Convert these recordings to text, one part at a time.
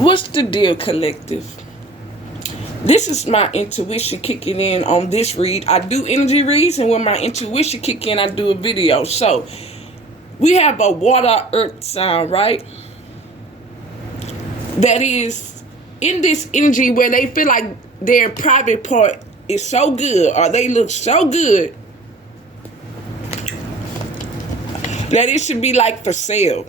What's the deal, collective? This is my intuition kicking in on this read. I do energy reads, and when my intuition kick in, I do a video. So, we have a water earth sign, right? That is in this energy where they feel like their private part is so good, or they look so good, that it should be like for sale.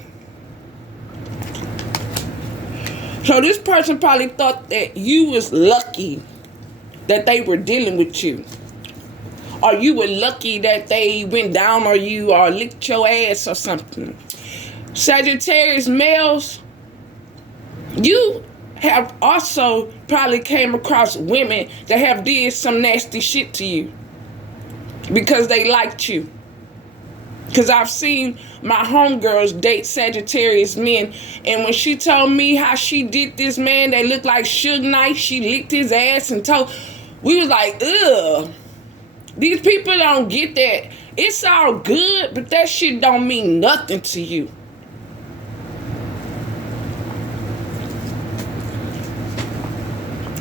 So this person probably thought that you was lucky that they were dealing with you. Or you were lucky that they went down on you or licked your ass or something. Sagittarius males, you have also probably came across women that have did some nasty shit to you because they liked you. Because I've seen my homegirls date Sagittarius men, and when she told me how she did this man, they looked like Suge Knight. She licked his ass and told, we was like, ugh. These people don't get that. It's all good, but that shit don't mean nothing to you.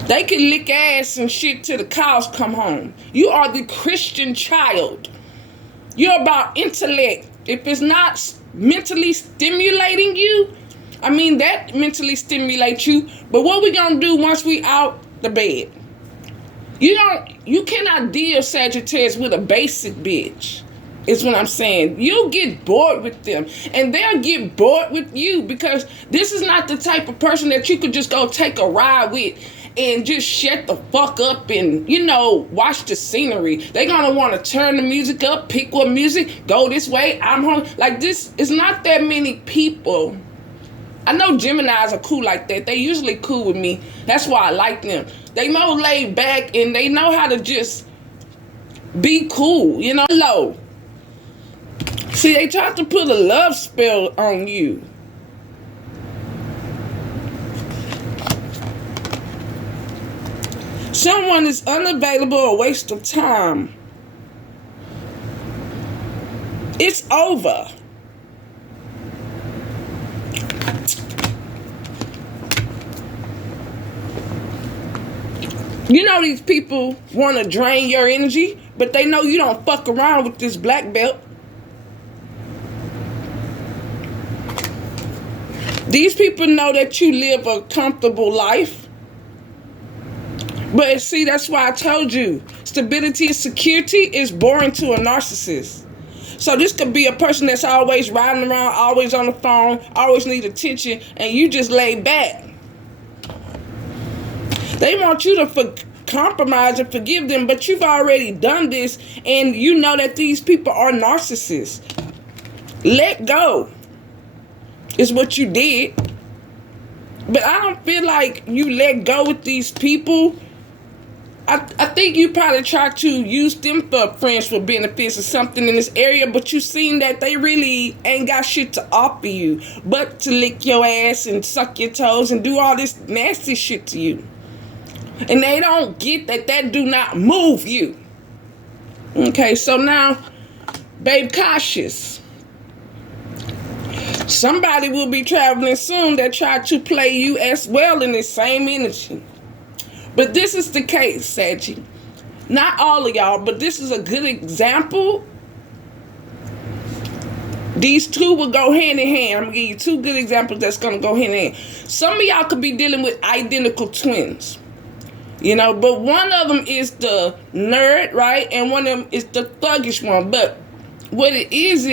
They can lick ass and shit till the cows come home. You are the Christian child. You're about intellect. If it's not mentally stimulating you, I mean, that mentally stimulates you. But what we gonna do once we out the bed? You cannot deal, Sagittarius, with a basic bitch. Is what I'm saying. You'll get bored with them, and they'll get bored with you, because this is not the type of person that you could just go take a ride with and just shut the fuck up and, watch the scenery. They're gonna want to turn the music up, pick what music, go this way, I'm home. Like, this is not that many people. I know Geminis are cool like that. They usually cool with me. That's why I like them. They know laid back, and they know how to just be cool, low. See, they tried to put a love spell on you. Someone is unavailable, a waste of time. It's over. These people want to drain your energy, but they know you don't fuck around with this black belt. These people know that you live a comfortable life. But see, that's why I told you, stability and security is boring to a narcissist. So this could be a person that's always riding around, always on the phone, always need attention, and you just lay back. They want you to compromise and forgive them, but you've already done this, and you know that these people are narcissists. Let go is what you did. But I don't feel like you let go with these people. I think you probably try to use them for friends with benefits or something in this area, but you seen that they really ain't got shit to offer you but to lick your ass and suck your toes and do all this nasty shit to you. And they don't get that do not move you. Okay, so now, babe, cautious. Somebody will be traveling soon that try to play you as well in the same energy. But this is the case, Saggy. Not all of y'all, but this is a good example. These two will go hand in hand. I'm going to give you two good examples that's going to go hand in hand. Some of y'all could be dealing with identical twins. But one of them is the nerd, right? And one of them is the thuggish one. But what it is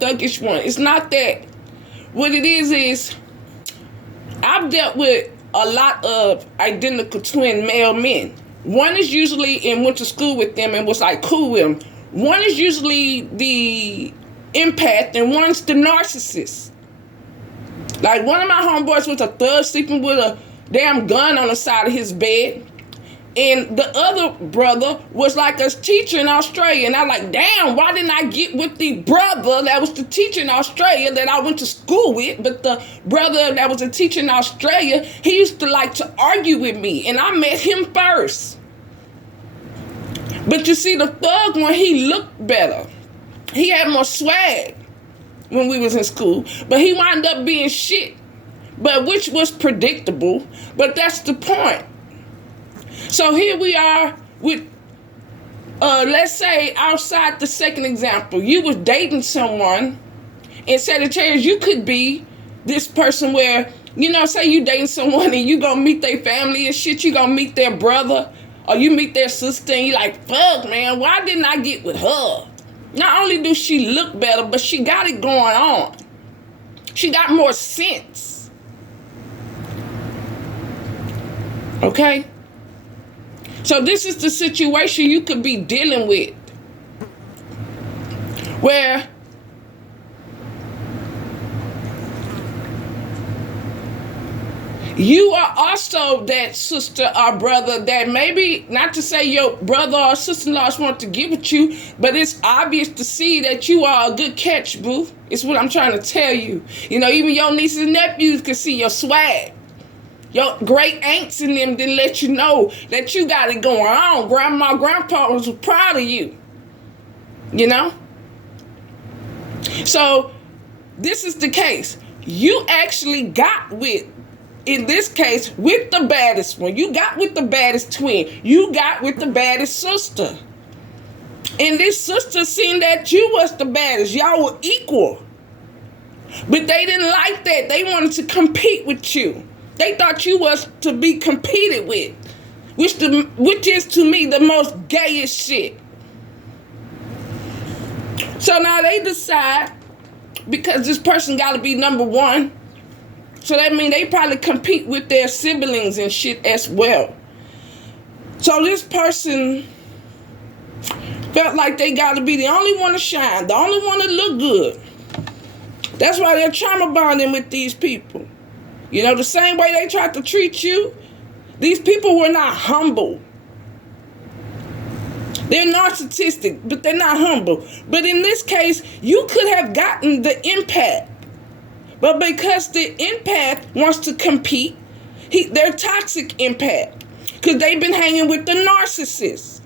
thuggish one. It's not that. What it is I've dealt with a lot of identical twin male men. One is usually went to school with them and was like cool with them. One is usually the empath and one's the narcissist. Like, one of my homeboys was a thug sleeping with a damn gun on the side of his bed. And the other brother was like a teacher in Australia. And I'm like, damn, why didn't I get with the brother that was the teacher in Australia that I went to school with? But the brother that was a teacher in Australia, he used to like to argue with me. And I met him first. But you see, the thug one, he looked better. He had more swag when we was in school. But he wound up being shit but which was predictable. But that's the point. So here we are with, let's say outside the second example, you was dating someone, and Sagittarius, you could be this person where, say you dating someone and you gonna meet their family and shit, you gonna meet their brother, or you meet their sister, and you like, fuck, man, why didn't I get with her? Not only do she look better, but she got it going on. She got more sense. Okay? So this is the situation you could be dealing with, where you are also that sister or brother that maybe, not to say your brother or sister-in-law want to get with you, but it's obvious to see that you are a good catch, boo. It's what I'm trying to tell you. Even your nieces and nephews can see your swag. Your great aunts and them didn't let you know that you got it going on. Grandma, grandpa was proud of you. So this is the case. You actually got with, in this case, with the baddest one. You got with the baddest twin. You got with the baddest sister. And this sister seen that you was the baddest. Y'all were equal. But they didn't like that. They wanted to compete with you. They thought you was to be competed with. Which is to me the most gayest shit. So now they decide, because this person got to be number one, so that means they probably compete with their siblings and shit as well. So this person felt like they got to be the only one to shine, the only one to look good. That's why they're trauma bonding with these people. The same way they tried to treat you, these people were not humble. They're narcissistic, but they're not humble. But in this case, you could have gotten the empath. But because the empath wants to compete, they're toxic empath. Because they've been hanging with the narcissist.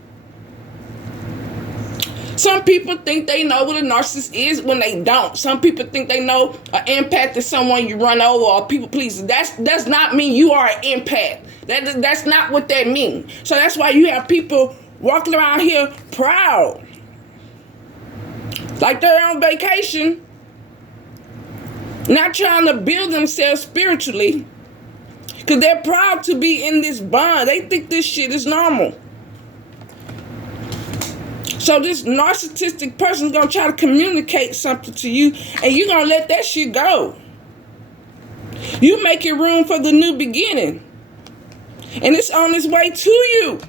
Some people think they know what a narcissist is when they don't. Some people think they know an empath is someone you run over or people pleaser. That does not mean you are an empath. That's not what that means. So that's why you have people walking around here proud. Like they're on vacation. Not trying to build themselves spiritually. Because they're proud to be in this bond. They think this shit is normal. So this narcissistic person is going to try to communicate something to you, and you're going to let that shit go. You making room for the new beginning. And it's on its way to you.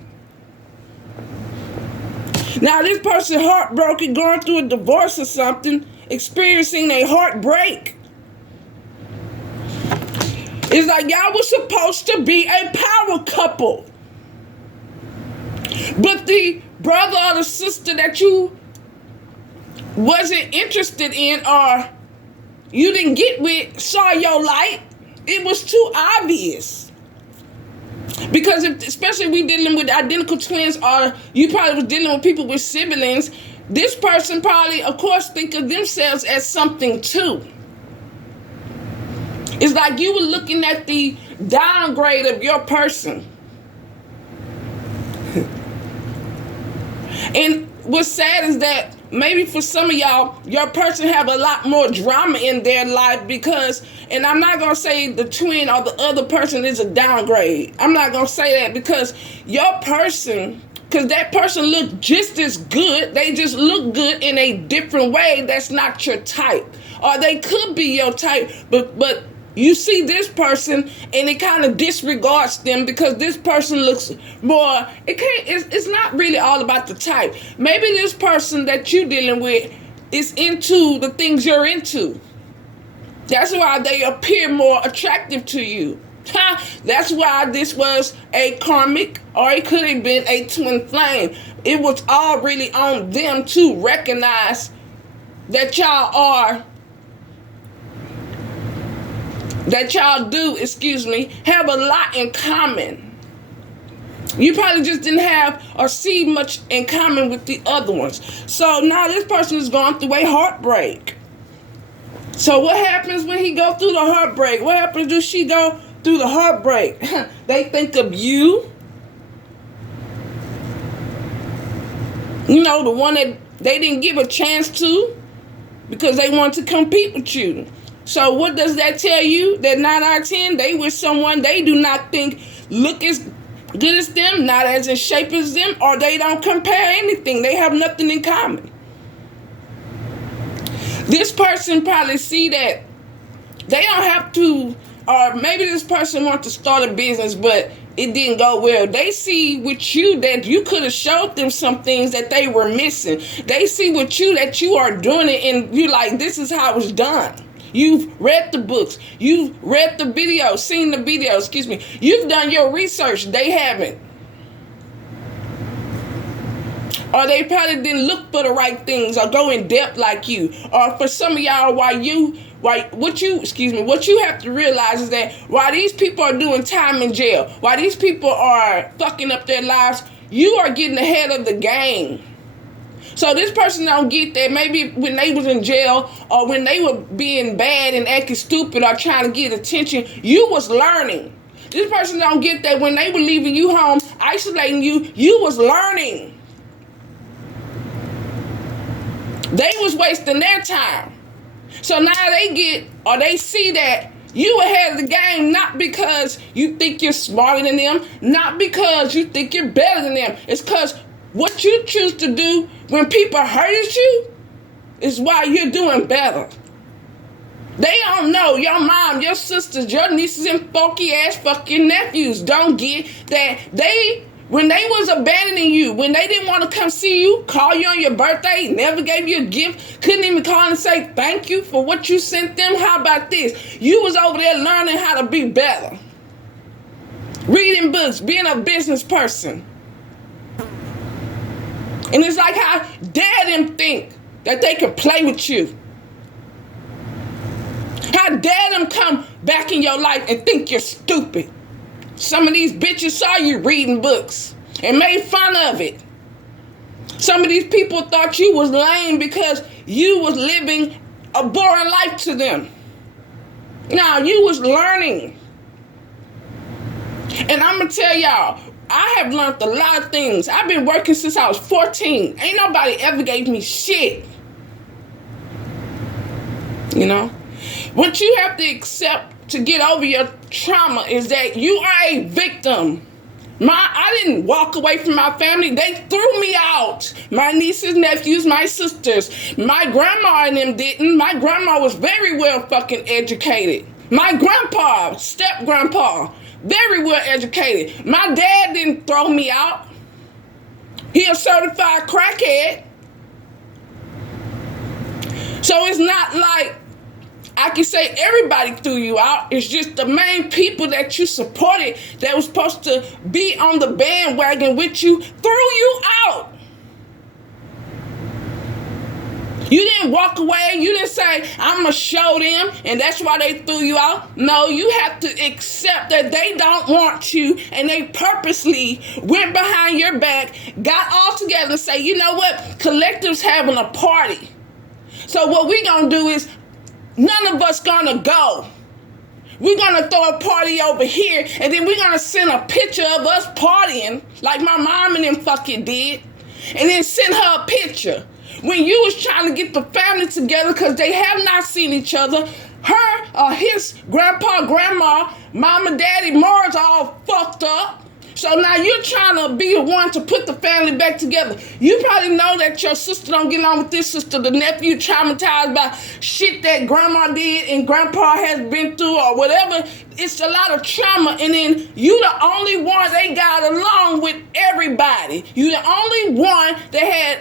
Now this person heartbroken, going through a divorce or something, experiencing a heartbreak. It's like y'all was supposed to be a power couple. But the brother or the sister that you wasn't interested in or you didn't get with saw your light. It was too obvious. Because especially if we dealing with identical twins, or you probably was dealing with people with siblings, this person probably, of course, think of themselves as something too. It's like you were looking at the downgrade of your person. And what's sad is that maybe for some of y'all, your person have a lot more drama in their life because, and I'm not going to say the twin or the other person is a downgrade. I'm not going to say that because your person, because that person look just as good, they just look good in a different way that's not your type. Or they could be your type, but you see this person and it kind of disregards them because this person looks more, it's not really all about the type. Maybe this person that you're dealing with is into the things you're into. That's why they appear more attractive to you. That's why this was a karmic, or it could have been a twin flame. It was all really on them to recognize that y'all have a lot in common. You probably just didn't have or see much in common with the other ones. So now this person is going through a heartbreak. So what happens when he go through the heartbreak? What happens when she go through the heartbreak? They think of you. You know, the one that they didn't give a chance to because they want to compete with you. So what does that tell you? That 9 out of 10, they with someone they do not think look as good as them, not as in shape as them, or they don't compare anything. They have nothing in common. This person probably see that they don't have to, or maybe this person wants to start a business, but it didn't go well. They see with you that you could have showed them some things that they were missing. They see with you that you are doing it and you like, this is how it's done. You've read the books. You've read the videos, seen the videos, excuse me. You've done your research. They haven't. Or they probably didn't look for the right things or go in depth like you. Or for some of y'all, what you have to realize is that while these people are doing time in jail, while these people are fucking up their lives, you are getting ahead of the game. So this person don't get that maybe when they was in jail or when they were being bad and acting stupid or trying to get attention, you was learning. This person don't get that when they were leaving you home, isolating you, you was learning. They was wasting their time. So now they see that you ahead of the game, not because you think you're smarter than them, not because you think you're better than them. It's because what you choose to do when people hurt you is why you're doing better. They don't know. Your mom, your sisters, your nieces and funky ass fucking nephews don't get that when they was abandoning you, when they didn't want to come see you, call you on your birthday, never gave you a gift, couldn't even call and say thank you for what you sent them. How about this? You was over there learning how to be better. Reading books, being a business person. And it's like how dare them think that they can play with you. How dare them come back in your life and think you're stupid. Some of these bitches saw you reading books and made fun of it. Some of these people thought you was lame because you was living a boring life to them. Now you was learning. And I'm going to tell y'all, I have learned a lot of things. I've been working since I was 14. Ain't nobody ever gave me shit. You know? What you have to accept to get over your trauma is that you are a victim. I didn't walk away from my family. They threw me out. My nieces, nephews, my sisters. My grandma and them didn't. My grandma was very well fucking educated. My grandpa, step-grandpa, very well educated. My dad didn't throw me out. He a certified crackhead. So it's not like I can say everybody threw you out. It's just the main people that you supported that was supposed to be on the bandwagon with you threw you out. You didn't walk away. You didn't say, I'm going to show them, and that's why they threw you out. No, you have to accept that they don't want you, and they purposely went behind your back, got all together and say, you know what? Collective's having a party. So what we going to do is none of us going to go. We're going to throw a party over here, and then we're going to send a picture of us partying like my mom and them fucking did, and then send her a picture. When you was trying to get the family together because they have not seen each other, her or his grandpa, grandma, mama, daddy, Mars all fucked up. So now you're trying to be the one to put the family back together. You probably know that your sister don't get along with this sister, the nephew traumatized by shit that grandma did and grandpa has been through or whatever. It's a lot of trauma, and then you the only one they got along with everybody. You the only one that had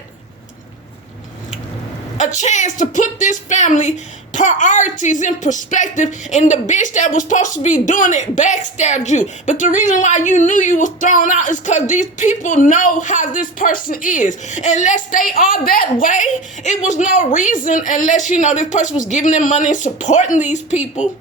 a chance to put this family priorities in perspective, and the bitch that was supposed to be doing it backstabbed you. But the reason why you knew you was thrown out is because these people know how this person is. Unless they are that way, it was no reason, unless you know this person was giving them money and supporting these people,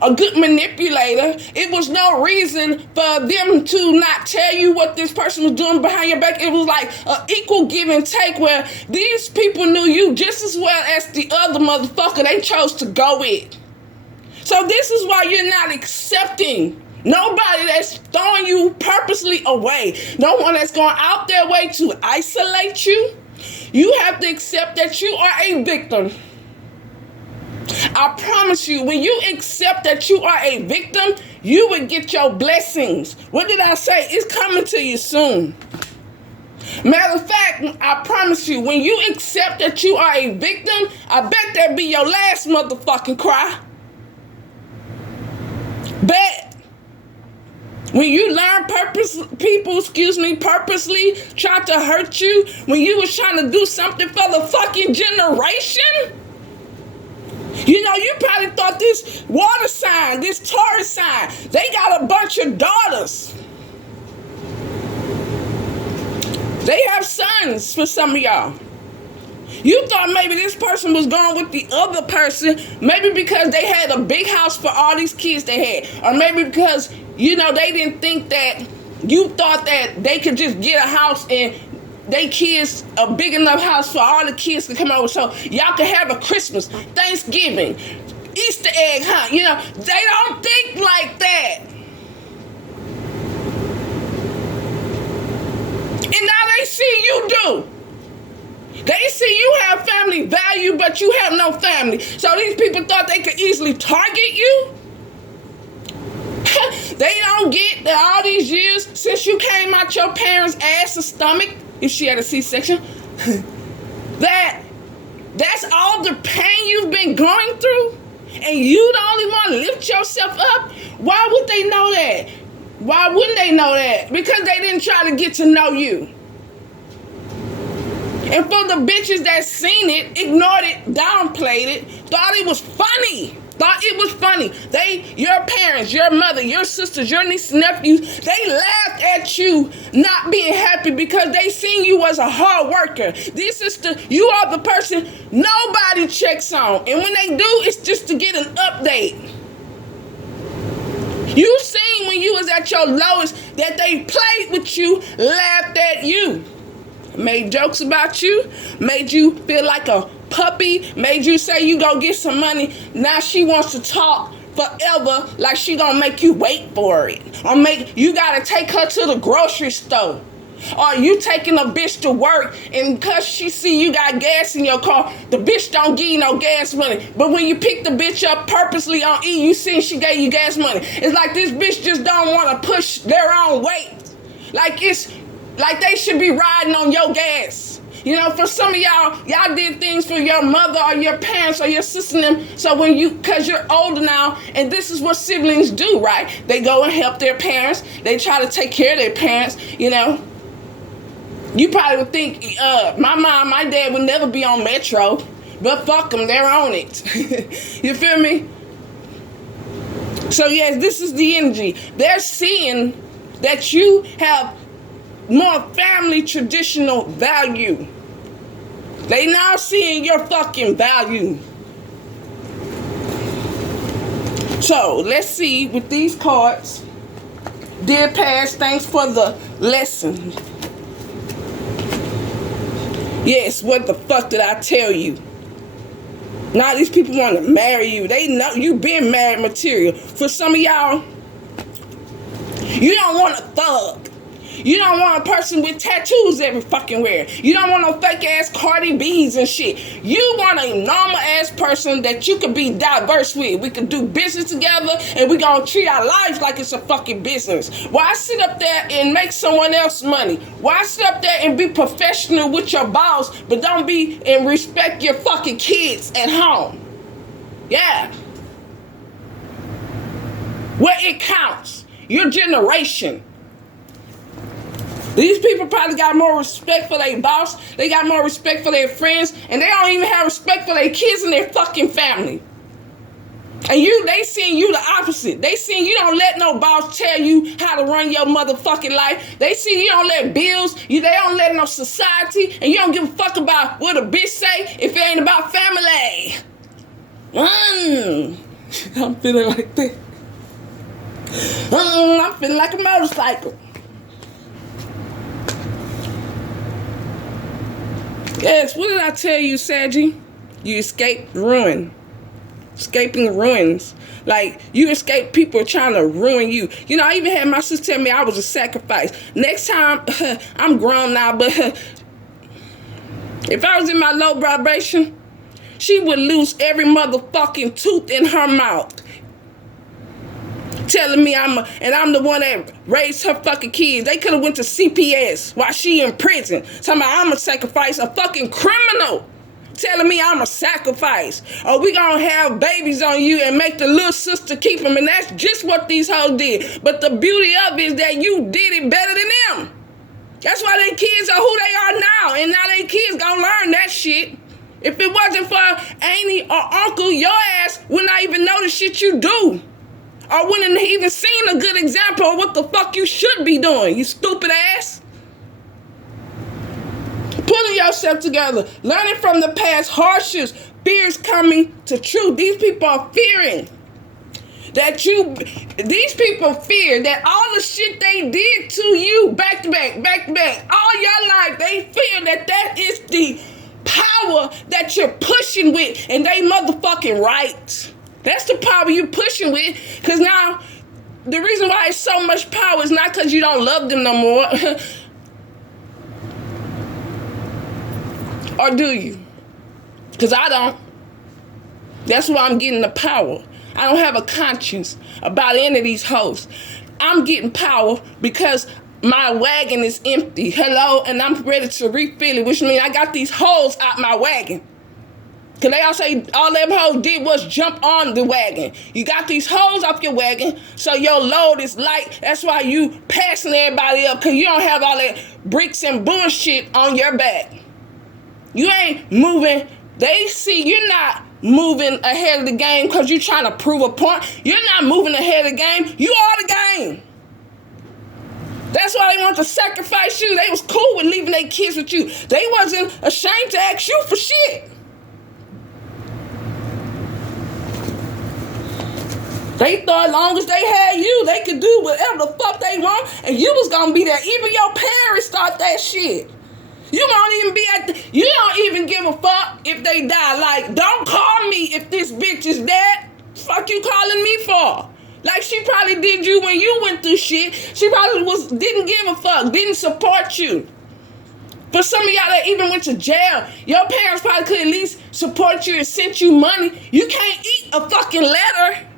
a good manipulator. It was no reason for them to not tell you what this person was doing behind your back. It was like an equal give and take where these people knew you just as well as the other motherfucker they chose to go with. So this is why you're not accepting nobody that's throwing you purposely away. No one that's going out their way to isolate you. You have to accept that you are a victim. I promise you, when you accept that you are a victim, you will get your blessings. What did I say? It's coming to you soon. Matter of fact, I promise you, when you accept that you are a victim, I bet that be your last motherfucking cry. Bet. When you learn purposely try to hurt you, when you was trying to do something for the fucking generation, you know, you probably thought this water sign, this Taurus sign, they got a bunch of daughters. They have sons for some of y'all. You thought maybe this person was going with the other person, maybe because they had a big house for all these kids they had. Or maybe because, you know, they didn't think that, you thought that they could just get a house and they kids, a big enough house for all the kids to come over so y'all can have a Christmas, Thanksgiving, Easter egg hunt. You know, they don't think like that. And now they see you do. They see you have family value, but you have no family. So these people thought they could easily target you. They don't get that all these years since you came out your parents' ass or stomach, if she had a C-section, that's all the pain you've been going through, and you the only one to lift yourself up. Why would they know that? Why wouldn't they know that? Because they didn't try to get to know you. And for the bitches that seen it, ignored it, downplayed it, thought it was funny. Your parents, your mother, your sisters, your nieces, nephews, they laughed at you not being happy because they seen you as a hard worker. You are the person nobody checks on. And when they do, it's just to get an update. You seen when you was at your lowest that they played with you, laughed at you, made jokes about you, made you feel like a puppy, made you say you go get some money. Now she wants to talk forever like she gonna make you wait for it. Or you gotta take her to the grocery store. Or you taking a bitch to work and because she see you got gas in your car, the bitch don't give you no gas money. But when you pick the bitch up purposely on E, you see she gave you gas money. It's like this bitch just don't want to push their own weight. Like they should be riding on your gas. You know, for some of y'all did things for your mother or your parents or your sister and them. So because you're older now, and this is what siblings do, right? They go and help their parents. They try to take care of their parents, you know. You probably would think, my mom, my dad would never be on Metro. But fuck them, they're on it. You feel me? So yes, this is the energy. They're seeing that you have more family traditional value. They now seeing your fucking value. So let's see with these cards. Dear past, thanks for the lesson. Yes, what the fuck did I tell you? Now these people want to marry you. They know you been married material. For some of y'all, you don't want a thug. You don't want a person with tattoos every fucking where. You don't want no fake ass Cardi B's and shit. You want a normal ass person that you could be diverse with. We could do business together and we gonna treat our lives like it's a fucking business. Why sit up there and make someone else money? Why sit up there and be professional with your boss but don't be and respect your fucking kids at home? Yeah. Where it counts. Your generation. These people probably got more respect for their boss. They got more respect for their friends. And they don't even have respect for their kids and their fucking family. And they seeing you the opposite. They seeing you don't let no boss tell you how to run your motherfucking life. They see you don't let bills. They don't let no society. And you don't give a fuck about what a bitch say if it ain't about family. I'm feeling like that. I'm feeling like a motorcycle. Yes, what did I tell you, Saggy? You escaped ruin. Escaping ruins. Like, you escape people trying to ruin you. You know, I even had my sister tell me I was a sacrifice. Next time, I'm grown now, but if I was in my low vibration, she would lose every motherfucking tooth in her mouth. Telling me I'm the one that raised her fucking kids. They could have went to CPS while she in prison. Talking about I'm a sacrifice, a fucking criminal. Telling me I'm a sacrifice. Or we gonna have babies on you and make the little sister keep them. And that's just what these hoes did. But the beauty of it is that you did it better than them. That's why they kids are who they are now. And now they kids gonna learn that shit. If it wasn't for auntie or uncle, your ass would not even know the shit you do. Or wouldn't have even seen a good example of what the fuck you should be doing, you stupid ass. Pulling yourself together, learning from the past hardships, fears coming to truth. These people are fearing these people fear that all the shit they did to you, back to back, all your life, they fear that is the power that you're pushing with, and they motherfucking right. That's the power you're pushing with, because now, the reason why it's so much power is not because you don't love them no more. Or do you? Because I don't. That's why I'm getting the power. I don't have a conscience about any of these hoes. I'm getting power because my wagon is empty. Hello? And I'm ready to refill it, which means I got these hoes out my wagon. Because they all say all them hoes did was jump on the wagon. You got these hoes off your wagon, so your load is light. That's why you passing everybody up, because you don't have all that bricks and bullshit on your back. You ain't moving. They see you're not moving ahead of the game because you're trying to prove a point. You're not moving ahead of the game. You are the game. That's why they want to sacrifice you. They was cool with leaving their kids with you. They wasn't ashamed to ask you for shit. They thought as long as they had you, they could do whatever the fuck they want, and you was gonna be there. Even your parents thought that shit. You don't even give a fuck if they die. Like, don't call me if this bitch is dead. Fuck you calling me for? Like, she probably did you when you went through shit. She probably didn't give a fuck, didn't support you. For some of y'all that even went to jail, your parents probably could at least support you and sent you money. You can't eat a fucking letter.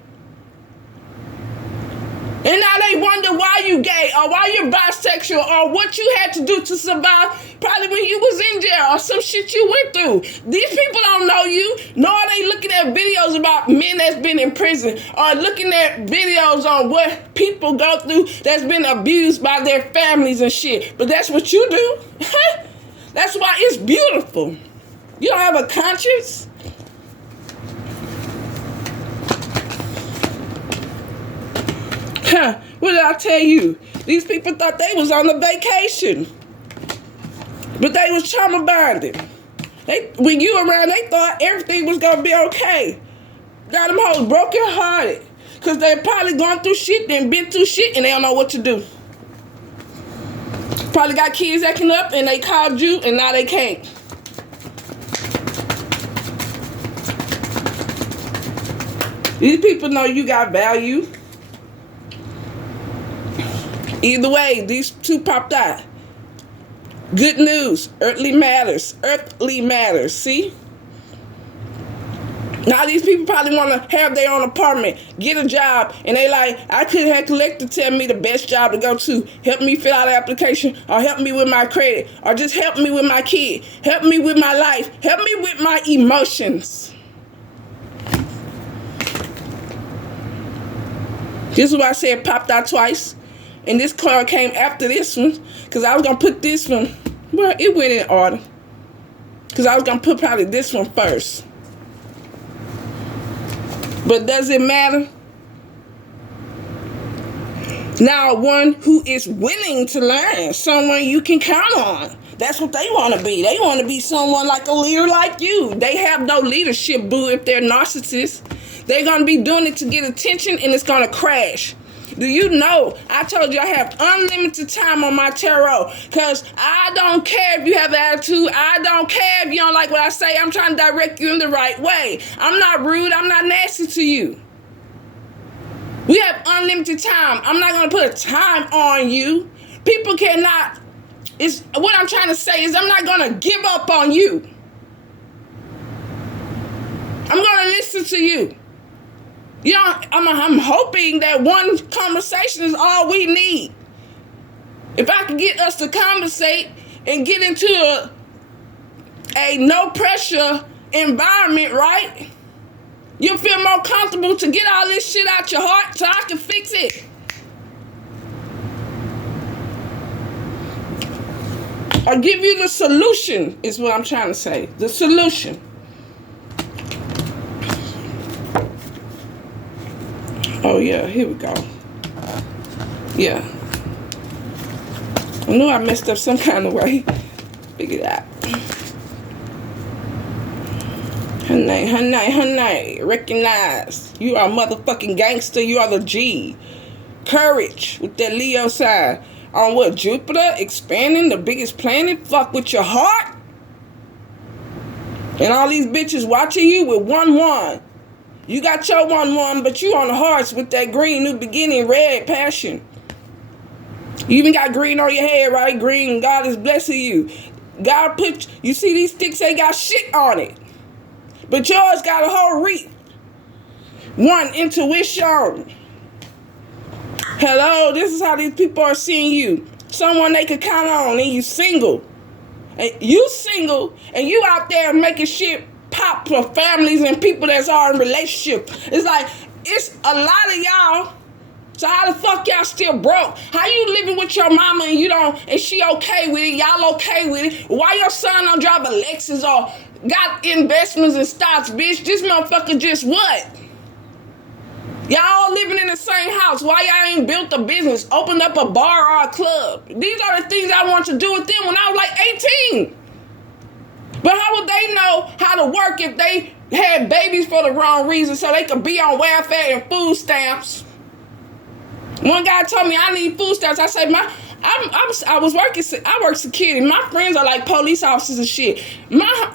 And now they wonder why you gay or why you're bisexual or what you had to do to survive probably when you was in jail or some shit you went through. These people don't know you, nor are they looking at videos about men that's been in prison or looking at videos on what people go through that's been abused by their families and shit. But that's what you do. That's why it's beautiful. You don't have a conscience. What did I tell you? These people thought they was on a vacation. But they was trauma bonded. When you around, they thought everything was going to be okay. Got them hoes broken hearted. Because they probably gone through shit, then been through shit, and they don't know what to do. Probably got kids acting up, and they called you, and now they can't. These people know you got value. Either way, these two popped out. Good news. Earthly matters. Earthly matters. See? Now these people probably want to have their own apartment, get a job, and they like, I could have collected tell me the best job to go to. Help me fill out the application, or help me with my credit, or just help me with my kid. Help me with my life. Help me with my emotions. This is why I said popped out twice. And this card came after this one. Because I was going to put this one. Well, it went in order. Because I was going to put probably this one first. But does it matter? Now, one who is willing to learn. Someone you can count on. That's what they want to be. They want to be someone like a leader like you. They have no leadership, boo, if they're narcissists. They're going to be doing it to get attention, and it's going to crash. Do you know, I told you I have unlimited time on my tarot, because I don't care if you have attitude. I don't care if you don't like what I say. I'm trying to direct you in the right way. I'm not rude. I'm not nasty to you. We have unlimited time. I'm not going to put a time on you. People cannot, what I'm trying to say is I'm not going to give up on you. I'm going to listen to you. You know, I'm hoping that one conversation is all we need. If I can get us to conversate and get into a no pressure environment, right? You'll feel more comfortable to get all this shit out your heart so I can fix it. I'll give you the solution, is what I'm trying to say. The solution. Oh, yeah, here we go. Yeah. I knew I messed up some kind of way. Figure it out. Honey. Recognize. You are a motherfucking gangster. You are the G. Courage with that Leo side. On what? Jupiter expanding, the biggest planet? Fuck with your heart? And all these bitches watching you with 1-1. You got your 1-1, but you on the hearts with that green new beginning, red passion. You even got green on your head, right? Green, God is blessing you. God put, you see these sticks, they got shit on it. But yours got a whole wreath. One, intuition. Hello, this is how these people are seeing you. Someone they could count on, and you single. And you single, and you out there making shit pop for families and people that's all in relationship. It's like, it's a lot of y'all. So how the fuck y'all still broke? How you living with your mama and you don't, and she okay with it, y'all okay with it? Why your son don't drive a Lexus or got investments in stocks, bitch? This motherfucker just what? Y'all all living in the same house. Why y'all ain't built a business, opened up a bar or a club? These are the things I want to do with them when I was like 18. But how would they know how to work if they had babies for the wrong reason so they could be on welfare and food stamps? One guy told me I need food stamps. I said, I work security. My friends are like police officers and shit.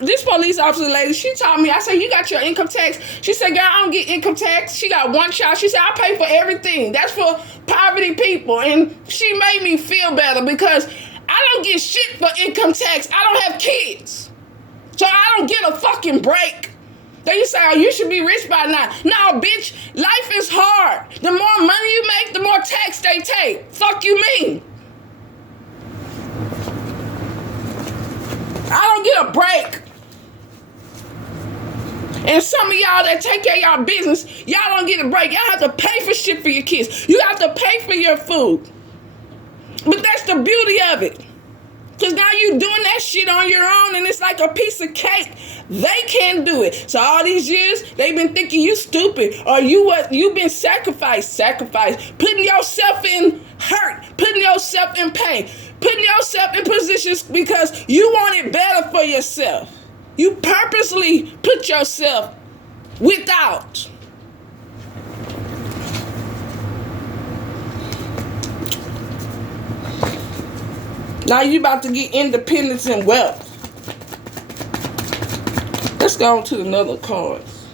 This police officer lady, she told me, I said, you got your income tax? She said, girl, I don't get income tax. She got one child. She said, I pay for everything. That's for poverty people. And she made me feel better because I don't get shit for income tax. I don't have kids. So I don't get a fucking break. Then you say, oh, you should be rich by now. No, bitch, life is hard. The more money you make, the more tax they take. Fuck you mean? I don't get a break. And some of y'all that take care of y'all business, y'all don't get a break. Y'all have to pay for shit for your kids. You have to pay for your food. But that's the beauty of it. Because now you doing that shit on your own and it's like a piece of cake. They can't do it. So all these years, they've been thinking you stupid or you've been sacrificed, putting yourself in hurt, putting yourself in pain, putting yourself in positions because you want it better for yourself. You purposely put yourself without. Now you about to get independence and wealth. Let's go on to another cards.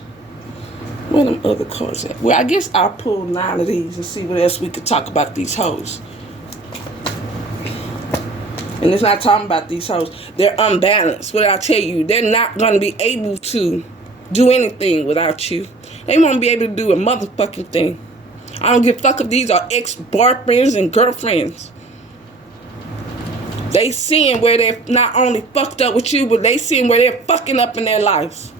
Where them other cards at? Well, I guess I'll pull 9 of these and see what else we could talk about these hoes. And it's not talking about these hoes. They're unbalanced. What I tell you, they're not going to be able to do anything without you. They won't be able to do a motherfucking thing. I don't give a fuck if these are ex-boyfriends and girlfriends. They seeing where they're not only fucked up with you, but they seeing where they're fucking up in their lives.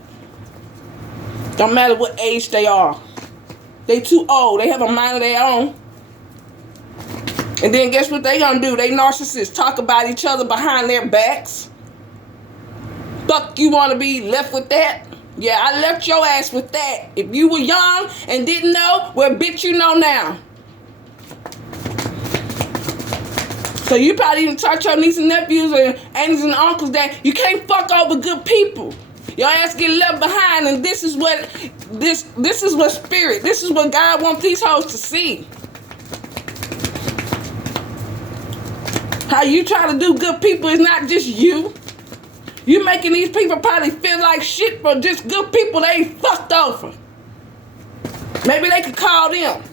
Don't matter what age they are. They too old. They have a mind of their own. And then guess what they gonna do? They narcissists talk about each other behind their backs. Fuck, you wanna be left with that? Yeah, I left your ass with that. If you were young and didn't know, well, bitch, you know now. So you probably even taught your nieces and nephews and aunties and uncles that you can't fuck over good people. Your ass get left behind, and this is what this is what spirit, this is what God wants these hoes to see. How you try to do good people is not just you. You making these people probably feel like shit for just good people they ain't fucked over. Maybe they could call them.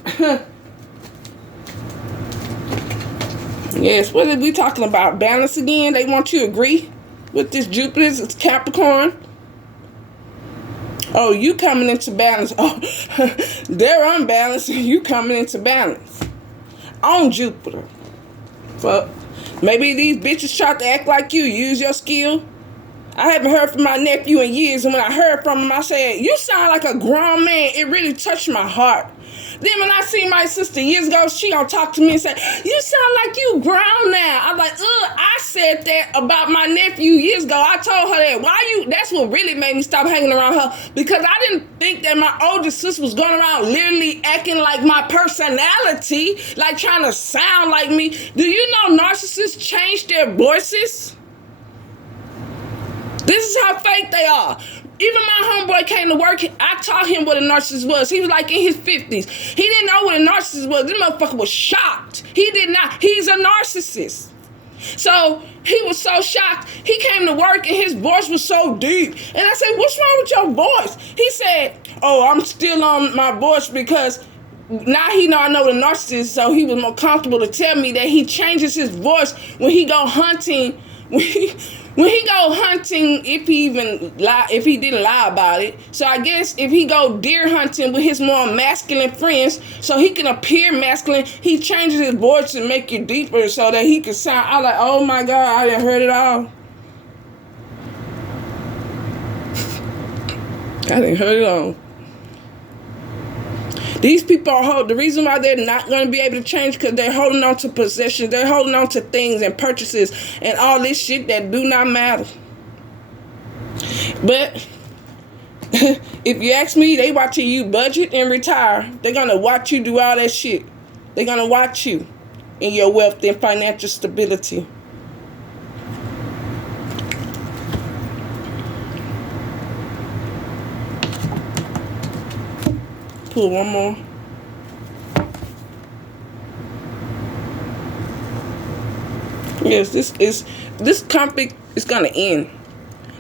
Yes, what are we talking about? Balance again? They want you to agree with this Jupiter, it's Capricorn. Oh, you coming into balance. Oh, they're unbalanced and you coming into balance. On Jupiter. But maybe these bitches try to act like you, use your skill. I haven't heard from my nephew in years, and when I heard from him, I said, you sound like a grown man. It really touched my heart. Then when I see my sister years ago, she gonna talk to me and say, you sound like you grown now. I'm like, I said that about my nephew years ago. I told her that. That's what really made me stop hanging around her, because I didn't think that my older sister was going around literally acting like my personality, like trying to sound like me. Do you know narcissists change their voices? This is how fake they are. Even my homeboy came to work, I taught him what a narcissist was. He was like in his 50s. He didn't know what a narcissist was. This motherfucker was shocked. He did not. He's a narcissist. So he was so shocked. He came to work and his voice was so deep. And I said, what's wrong with your voice? He said, oh, I'm still on my voice because now he know I know the narcissist, so he was more comfortable to tell me that he changes his voice when he go hunting. When he go hunting, if he didn't lie about it. So I guess if he go deer hunting with his more masculine friends, so he can appear masculine, he changes his voice to make it deeper so that he can sound. I'm like, oh my God, I done heard it all. I done heard it all. These people are the reason why they're not going to be able to change, because they're holding on to possessions. They're holding on to things and purchases and all this shit that do not matter. But if you ask me, they watching you budget and retire. They're going to watch you do all that shit. They're going to watch you in your wealth and financial stability. Pull one more. Yes, this conflict is gonna end.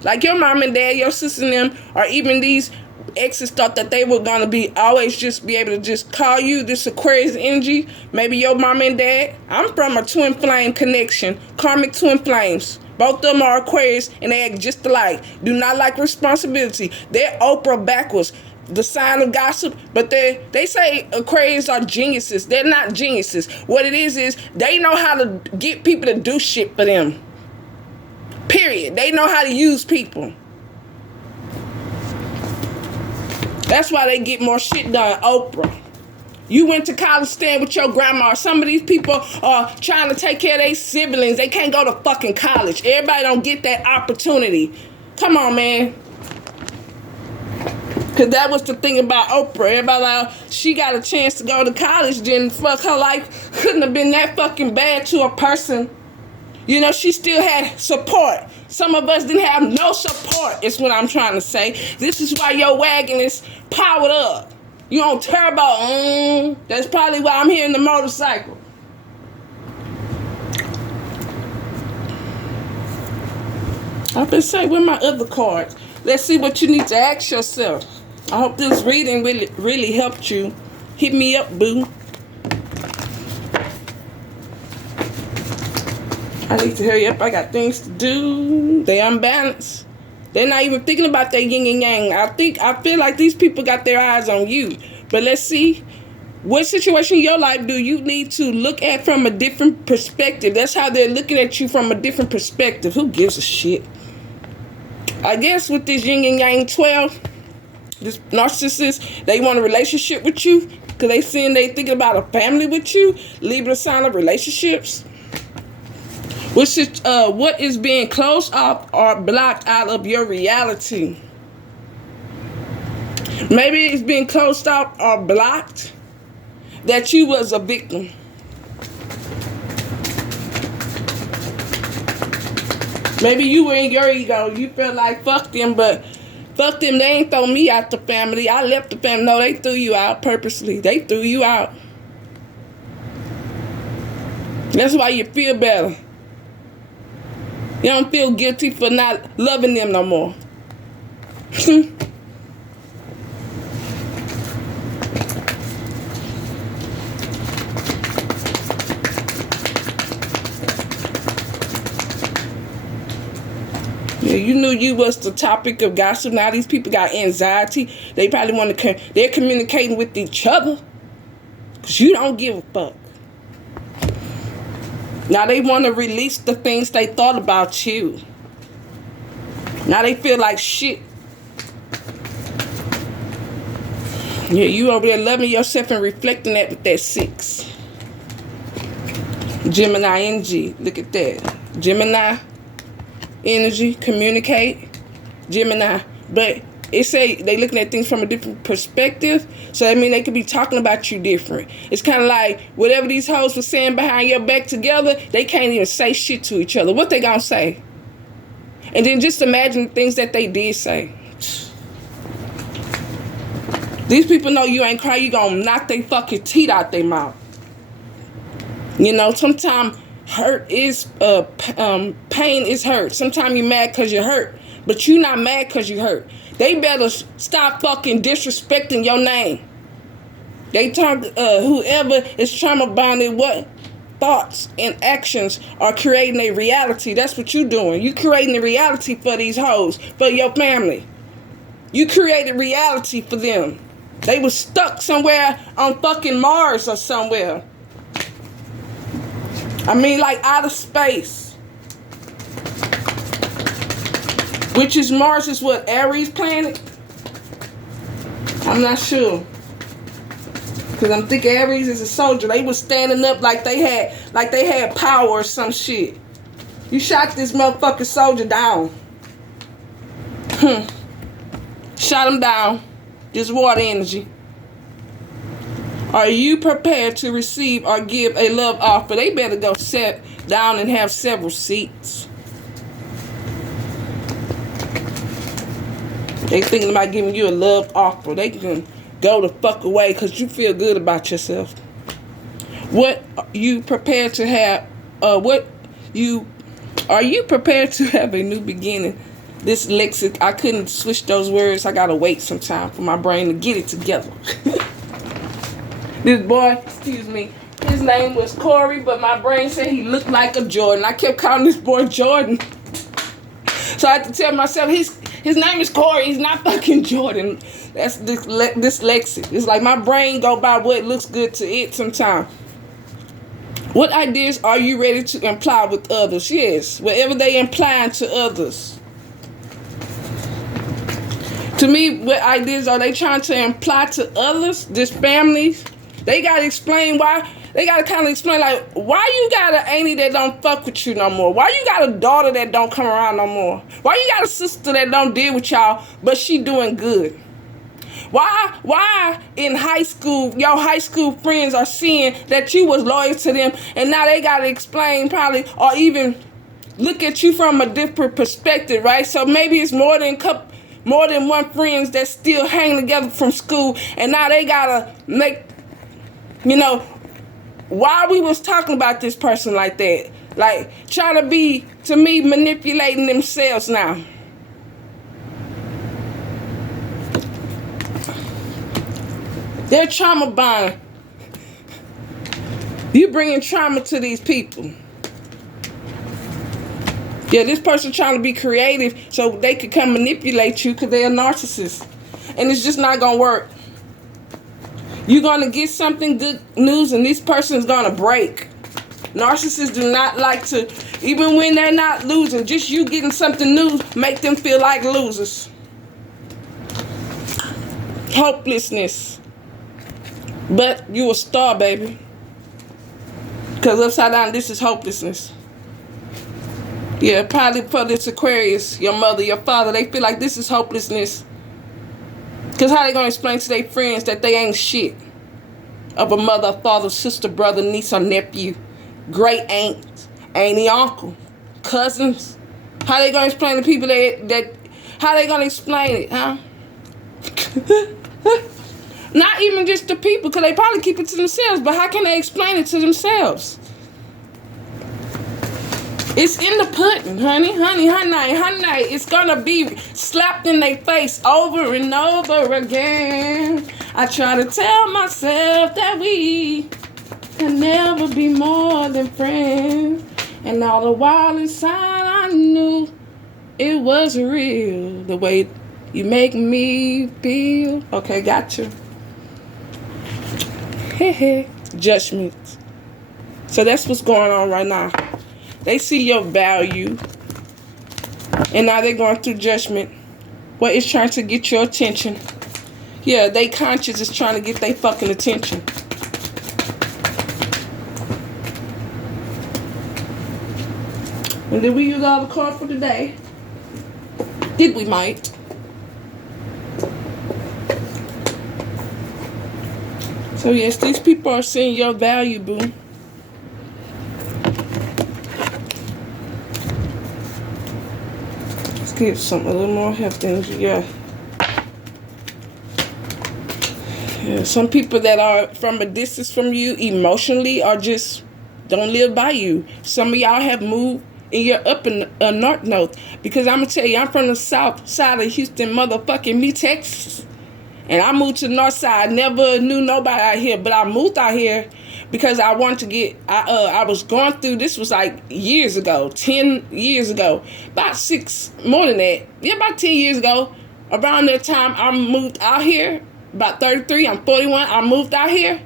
Like your mom and dad, your sister and them, or even these exes thought that they were gonna be always just be able to just call you this Aquarius energy. Maybe your mom and dad. I'm from a twin flame connection, karmic twin flames. Both of them are Aquarius and they act just alike. Do not like responsibility. They're Oprah backwards. The sign of gossip, but they say Aquarians are geniuses. They're not geniuses. What it is they know how to get people to do shit for them. Period. They know how to use people. That's why they get more shit done. Oprah. You went to college staying with your grandma. Some of these people are trying to take care of their siblings. They can't go to fucking college. Everybody don't get that opportunity. Come on, man. Because that was the thing about Oprah. Everybody like, she got a chance to go to college, then fuck, her life couldn't have been that fucking bad to a person. You know, she still had support. Some of us didn't have no support, is what I'm trying to say. This is why your wagon is powered up. You don't turbo. That's probably why I'm here in the motorcycle. I've been saying, where my other cards? Let's see what you need to ask yourself. I hope this reading really helped you. Hit me up, boo. I need to hurry up. I got things to do. They unbalanced. They're not even thinking about their yin and yang. I feel like these people got their eyes on you. But let's see. What situation in your life do you need to look at from a different perspective? That's how they're looking at you, from a different perspective. Who gives a shit? I guess with this yin and yang 12, this narcissist, they want a relationship with you because they thinking about a family with you. Libra sign of relationships. What is being closed off or blocked out of your reality? Maybe it's being closed off or blocked that you was a victim. Maybe you were in your ego. You felt like fuck them, but Fuck them, they ain't throw me out the family. I left the family. No, they threw you out purposely. They threw you out. That's why you feel better. You don't feel guilty for not loving them no more. Yeah, you knew you was the topic of gossip. Now these people got anxiety. They probably want to. They're communicating with each other because you don't give a fuck. Now they want to release the things they thought about you. Now they feel like shit. Yeah, you over there loving yourself and reflecting that with that 6. Gemini energy. Look at that. Gemini energy. Communicate. Gemini. But it say they looking at things from a different perspective. So that means they could be talking about you different. It's kind of like whatever these hoes were saying behind your back together, they can't even say shit to each other. What they gonna say? And then just imagine the things that they did say. These people know you ain't crying. You gonna knock their fucking teeth out their mouth. You know, sometimes hurt is, pain is hurt. Sometimes you mad because you're hurt. But you not mad because you hurt. They better stop fucking disrespecting your name. They talk, whoever is trauma bonded, what thoughts and actions are creating a reality. That's what you doing. You creating a reality for these hoes, for your family. You created reality for them. They was stuck somewhere on fucking Mars or somewhere. I mean, like out of space. Which is Mars is what, Aries planet? I'm not sure. Cause I'm thinking Aries is a soldier. They was standing up like they had power or some shit. You shot this motherfucking soldier down. Shot him down. Just water energy. Are you prepared to receive or give a love offer? They better go sit down and have several seats. They thinking about giving you a love offer. They can go the fuck away because you feel good about yourself. What you prepared to have? Are you prepared to have a new beginning? This lexic, I couldn't switch those words. I gotta wait some time for my brain to get it together. This boy, excuse me, his name was Corey, but my brain said he looked like a Jordan. I kept calling this boy Jordan. So I had to tell myself, his name is Corey, he's not fucking Jordan. That's dyslexic. It's like my brain go by what looks good to it sometimes. What ideas are you ready to imply with others? Yes, whatever they imply to others. To me, what ideas are they trying to imply to others? This families? They gotta explain why. They gotta kind of explain like why you got an auntie that don't fuck with you no more. Why you got a daughter that don't come around no more. Why you got a sister that don't deal with y'all, but she doing good. Why in high school, your high school friends are seeing that you was loyal to them, and now they gotta explain probably or even look at you from a different perspective, right? So maybe it's more than one friends that still hang together from school, and now they gotta make, you know, why we was talking about this person like that, like trying to be, to me, manipulating themselves now. They're trauma bonding. You bringing trauma to these people. Yeah, this person trying to be creative so they could come manipulate you because they're a narcissist. And it's just not going to work. You're going to get something good news and this person is going to break. Narcissists do not like to, even when they're not losing, just you getting something new, make them feel like losers. Hopelessness. But you a star, baby. Because upside down, this is hopelessness. Yeah, probably for this Aquarius, your mother, your father, they feel like this is hopelessness. Because how they going to explain to their friends that they ain't shit? Of a mother, father, sister, brother, niece, or nephew, great aunt, auntie, uncle, cousins. How they going to explain to people that How they gonna explain it, huh? Not even just the people, because they probably keep it to themselves, but how can they explain it to themselves? It's in the pudding, honey. It's gonna be slapped in their face over and over again. I try to tell myself that we can never be more than friends. And all the while inside I knew it was real. The way you make me feel. Okay, gotcha. Judgment. So that's what's going on right now. They see your value, and now they're going through judgment. What is trying to get your attention? Yeah, they conscious is trying to get their fucking attention. And did we use all the cards for today? Did we, might? So yes, these people are seeing your value, boo. Let's give some a little more heft energy, yeah. Yeah, some people that are from a distance from you emotionally are just don't live by you. Some of y'all have moved and you're up in north, because I'm gonna tell you, I'm from the south side of Houston, motherfucking me, Texas. And I moved to the north side. More knew nobody out here, but I moved out here because I wanted to get, I was going through, this was like years ago, 10 years ago, about 6, more than that. Yeah, about 10 years ago. Around that time, I moved out here, about 33, I'm 41, I moved out here.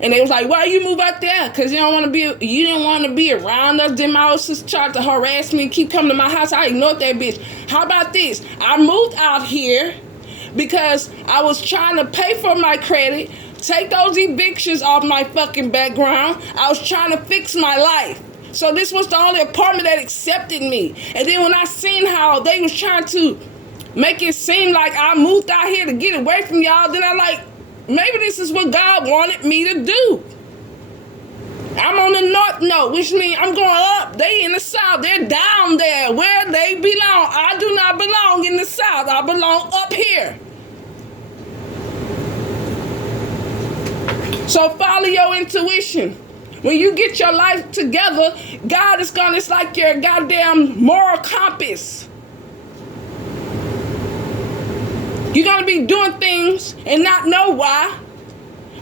And they was like, why you move out there? Because you didn't want to be around us. Then my old sister tried to harass me and keep coming to my house. I ignored that bitch. How about this? I moved out here because I was trying to pay for my credit, take those evictions off my fucking background. I was trying to fix my life. So this was the only apartment that accepted me. And then when I seen how they was trying to make it seem like I moved out here to get away from y'all, then I like, maybe this is what God wanted me to do. I'm on the north node, which means I'm going up. They in the south. They're down there where they belong. I do not belong in the south. I belong up here. So follow your intuition. When you get your life together, God is gonna, it's like your goddamn moral compass. You're gonna be doing things and not know why.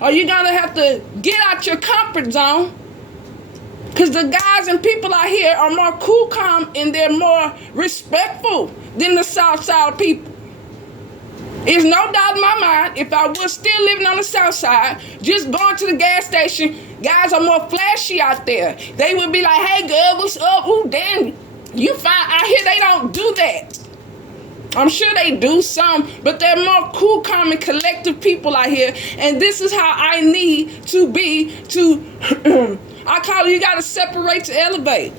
Or you're gonna have to get out your comfort zone. Because the guys and people out here are more cool, calm, and they're more respectful than the south side people. There's no doubt in my mind, if I was still living on the south side, just going to the gas station, guys are more flashy out there. They would be like, hey girl, what's up? Ooh, damn, you fine. Out here they don't do that. I'm sure they do some, but they're more cool, calm, and collective people out here. And this is how I need to be to, I call it, you got to separate to elevate.